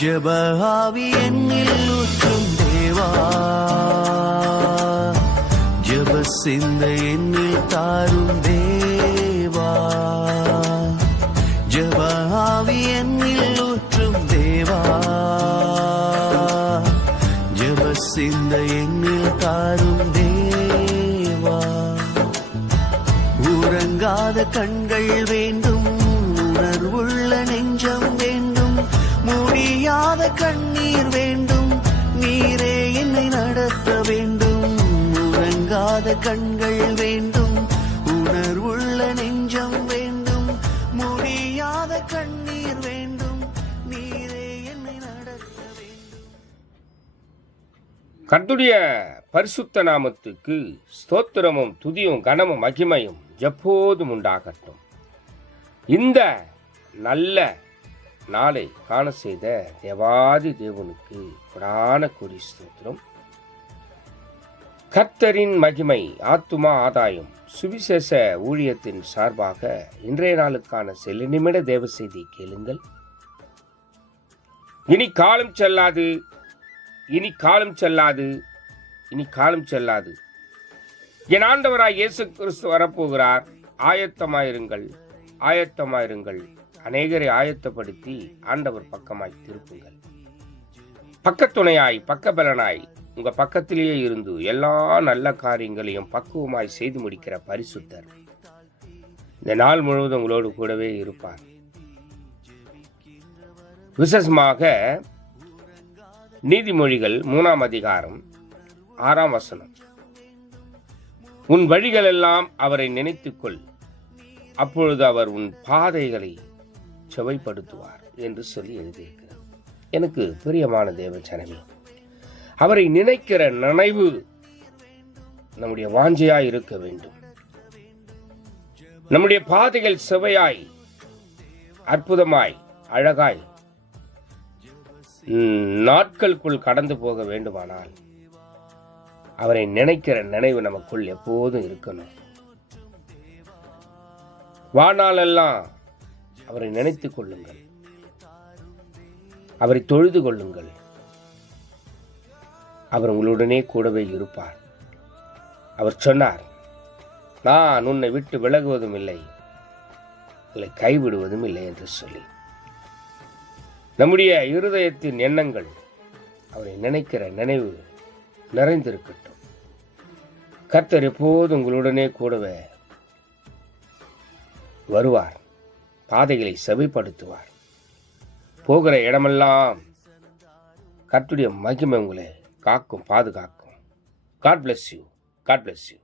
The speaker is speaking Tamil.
ஜெப ஆவி என்னில் ஊற்றும் தேவா, ஜெப சிந்தை என்னில் தாரும் தேவா, ஜெப ஆவி என்னில் ஊற்றும் தேவா, ஜெப சிந்தை என்னில் தாரும் தேவா. உறங்காத கண்கள் வேண்டும், உணர்வுள்ள நெஞ்சம் வேண்டும், முடியாத கண்ணீர் வேண்டும், நீரே என்னை நடத்த வேண்டும். உறங்காத கண்கள் வேண்டும், உணர்வுள்ள நெஞ்சம் வேண்டும், முடியாத கண்ணீர் வேண்டும், நீரே என்னை நடத்த வேண்டும். கர்த்தருடைய பரிசுத்த நாமத்துக்கு ஸ்தோத்திரமும் துதியும் கனமும் மகிமையும் எப்போதும் உண்டாகட்டும். இந்த நல்ல நாளை காண செய்த தேவாதி தேவனுக்கு கொடான கோடி ஸ்தோத்திரம். கர்த்தரின் மகிமை ஆத்துமா ஆதாயம் சுவிசேஷ ஊழியத்தின் சார்பாக இன்றைய நாளுக்கான சில நிமிட தேவ செய்தி கேளுங்கள். இனி காலம் செல்லாது, இனி காலம் செல்லாது, இனி காலம் செல்லாது. என் ஆண்டவராய் இயேசு கிறிஸ்து வரப்போகிறார். ஆயத்தமாயிருங்கள், ஆயத்தமாயிருங்கள். அநேகரை ஆயத்தப்படுத்தி ஆண்டவர் பக்கமாய் திருப்புங்கள். பக்கத்துணையாய் பக்கபலனாய் உங்க பக்கத்திலேயே இருந்து எல்லா நல்ல காரியங்களையும் பக்குவமாய் செய்து முடிக்கிற பரிசுத்தர் இந்த நாள் முழுவதும் உங்களோடு கூடவே இருப்பார். விசேஷமாக நீதிமொழிகள் 3ஆம் அதிகாரம் 6ஆம் வசனம், உன் வழிகள் எல்லாம் அவரை நினைத்துக்கொள், அப்பொழுது அவர் உன் பாதைகளை செவைப்படுத்துவார் என்று சொல்லி எழுதியிருக்கிறார். எனக்கு பிரியமான தேவ ஜனமே, அவரை நினைக்கிற நினைவு நம்முடைய வாஞ்சையாய் இருக்க வேண்டும். நம்முடைய பாதைகள் செவையாய் அற்புதமாய் அழகாய் நாட்களுக்குள் கடந்து போக வேண்டுமானால் அவரை நினைக்கிற நினைவு நமக்குள் எப்போதும் இருக்கணும். வாழ்நாளெல்லாம் அவரை நினைத்துக் கொள்ளுங்கள், அவரை தொழுது கொள்ளுங்கள். அவர் உங்களுடனே கூடவே இருப்பார். அவர் சொன்னார், நான் உன்னை விட்டு விலகுவதும் இல்லை, உங்களை கைவிடுவதும் இல்லை என்று சொல்லி. நம்முடைய இருதயத்தின் எண்ணங்கள் அவரை நினைக்கிற நினைவு நிறைந்திருக்கட்டும். கர்த்தர் எப்போது உங்களுடனே கூடவே வருவார், பாதைகளை செவைப்படுத்துவார். போகிற இடமெல்லாம் கர்த்தருடைய மகிமை உங்களை காக்கும், பாதுகாக்கும். God bless you. God bless you.